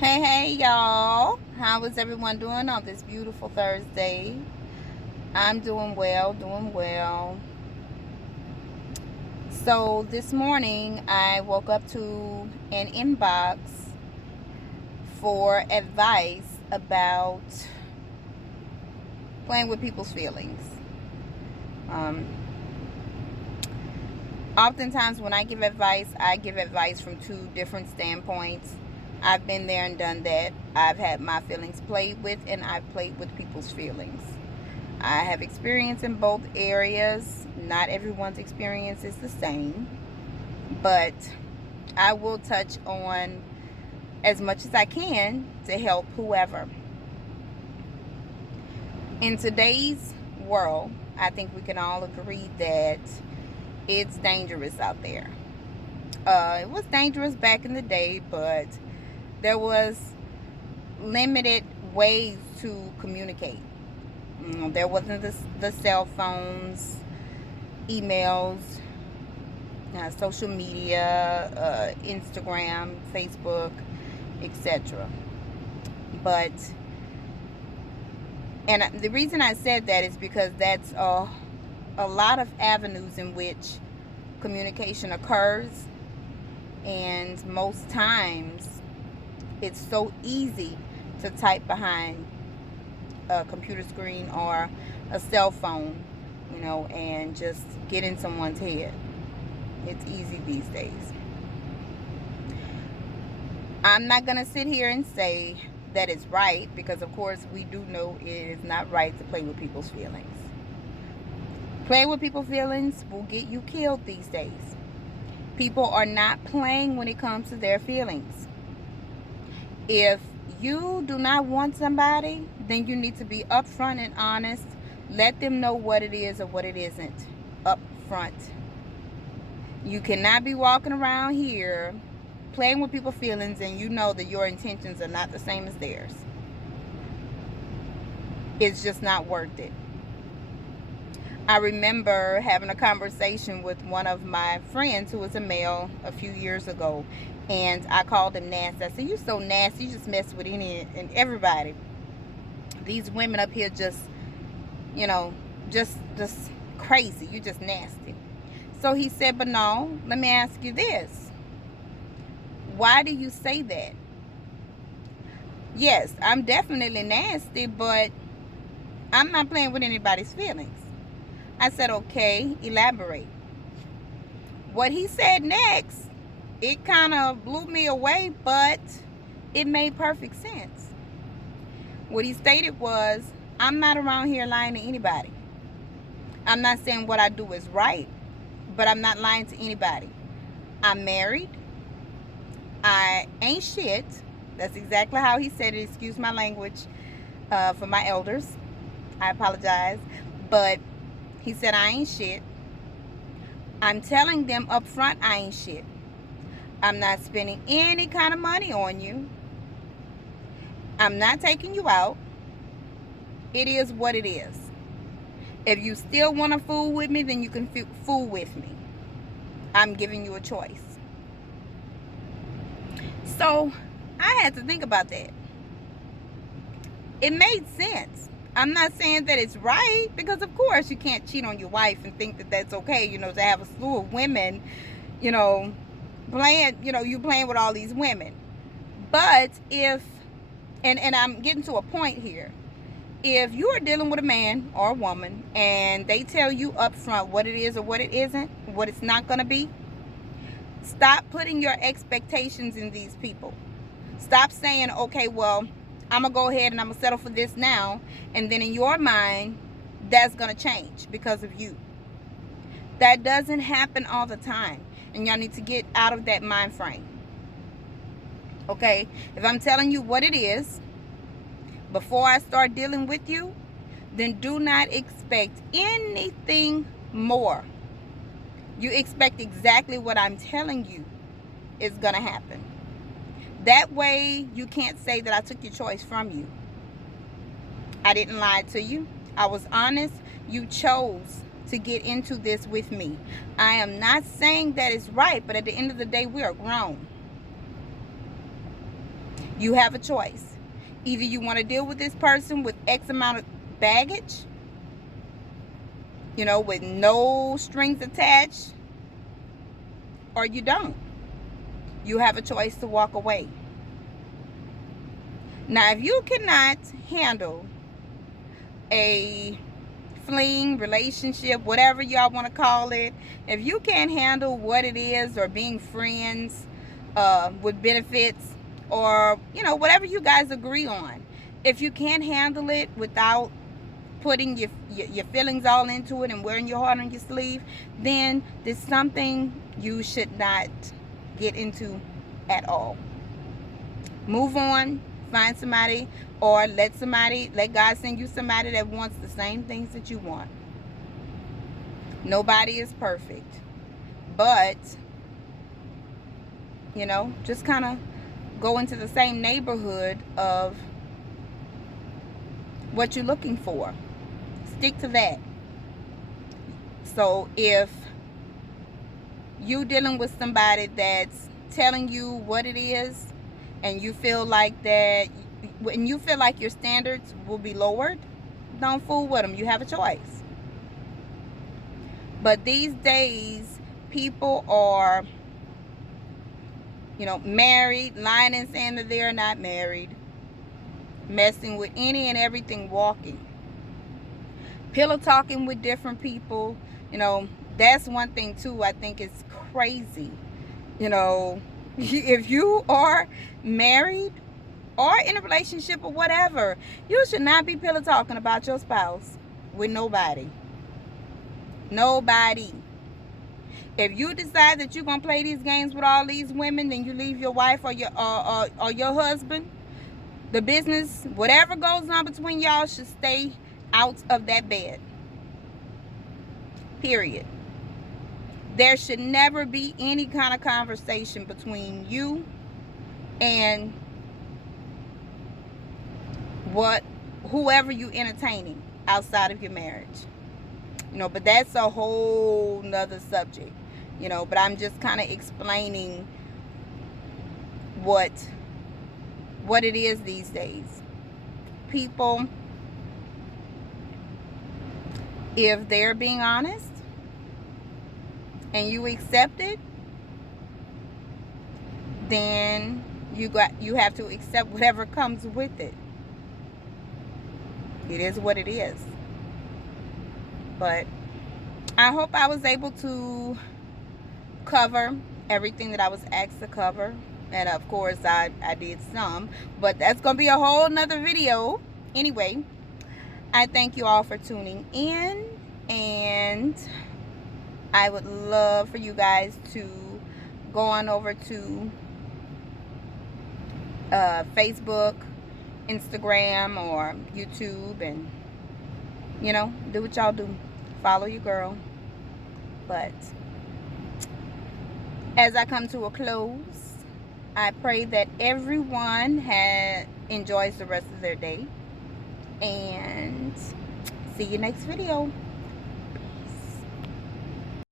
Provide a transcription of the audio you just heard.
Hey, y'all. How is everyone doing on this beautiful Thursday? I'm doing well, doing well. So, this morning I woke up to an inbox for advice about playing with people's feelings. Um, Oftentimes, when I give advice from two different standpoints. I've been there and done that. I've had my feelings played with, and I've played with people's feelings. I have experience in both areas. Not everyone's experience is the same, but I will touch on as much as I can to help whoever. In today's world, I think we can all agree that it's dangerous out there. It was dangerous back in the day, but there was limited ways to communicate. There wasn't the cell phones, emails, social media, Instagram, Facebook, etc. But, and the reason I said that is because that's a lot of avenues in which communication occurs, and most times it's so easy to type behind a computer screen or a cell phone, and just get in someone's head. It's easy these days. I'm not going to sit here and say that it's right, because of course we do know it is not right to play with people's feelings. Playing with people's feelings will get you killed these days. People are not playing when it comes to their feelings. If you do not want somebody, then you need to be upfront and honest. Let them know what it is or what it isn't up front. You cannot be walking around here playing with people's feelings and you know that your intentions are not the same as theirs. It's just not worth it. I remember having a conversation with one of my friends who was a male a few years ago, and I called him nasty. I said, "You so nasty, you just mess with any and everybody. These women up here you know, just crazy. You just nasty." So he said, "But no, let me ask you this. Why do you say that?" "Yes, I'm definitely nasty, but I'm not playing with anybody's feelings." I said, "Okay, elaborate." What he said next, it kind of blew me away, but it made perfect sense. What he stated was, "I'm not around here lying to anybody. I'm not saying what I do is right, but I'm not lying to anybody. I'm married. I ain't shit." That's exactly how he said it. Excuse my language for my elders. I apologize. But he said, "I ain't shit. I'm telling them up front I ain't shit. I'm not spending any kind of money on you. I'm not taking you out. It is what it is. If you still want to fool with me, then you can fool with me. I'm giving you a choice." So I had to think about that. It made sense. I'm not saying that it's right, because of course you can't cheat on your wife and think that that's okay, to have a slew of women, you know, you playing with all these women. But if, and I'm getting to a point here, if you are dealing with a man or a woman and they tell you up front what it is or what it isn't, what it's not going to be, stop putting your expectations in these people. Stop saying, "Okay, well, I'm going to go ahead and I'm going to settle for this now." And then in your mind, that's going to change because of you. That doesn't happen all the time. And y'all need to get out of that mind frame. Okay? If I'm telling you what it is before I start dealing with you, then do not expect anything more. You expect exactly what I'm telling you is going to happen. That way, you can't say that I took your choice from you. I didn't lie to you. I was honest. You chose to get into this with me. I am not saying that it's right, but at the end of the day, we are grown. You have a choice. Either you want to deal with this person with X amount of baggage, you know, with no strings attached, or you don't. You have a choice to walk away. Now, if you cannot handle a fling, relationship, whatever y'all want to call it, if you can't handle what it is, or being friends with benefits, or, you know, whatever you guys agree on, if you can't handle it without putting your feelings all into it and wearing your heart on your sleeve, then there's something you should not get into at all. Move on, find somebody, or let God send you somebody that wants the same things that you want. Nobody is perfect, but, you know, just kind of go into the same neighborhood of what you're looking for. Stick to that. So if you dealing with somebody that's telling you what it is, and you feel like that, when you feel like your standards will be lowered, don't fool with them. You have a choice. But these days, people are, you know, married, lying and saying that they're not married, messing with any and everything walking, pillow talking with different people. You know, that's one thing too, I think it's crazy. You know, if you are married or in a relationship or whatever, you should not be pillow talking about your spouse with nobody. Nobody. If you decide that you're gonna play these games with all these women, then you leave your wife or your husband. The business, whatever goes on between y'all, should stay out of that bed. Period. There should never be any kind of conversation between you and whoever you entertaining outside of your marriage. You know, but that's a whole nother subject. You know, but I'm just kind of explaining what it is these days. People, if they're being honest and you accept it, then you have to accept whatever comes with it. It is what it is. But I hope I was able to cover everything that I was asked to cover. And of course I did some, but that's gonna be a whole nother video. Anyway, I thank you all for tuning in, and I would love for you guys to go on over to Facebook, Instagram, or YouTube, and, you know, do what y'all do. Follow your girl. But as I come to a close, I pray that everyone enjoys the rest of their day, and see you next video.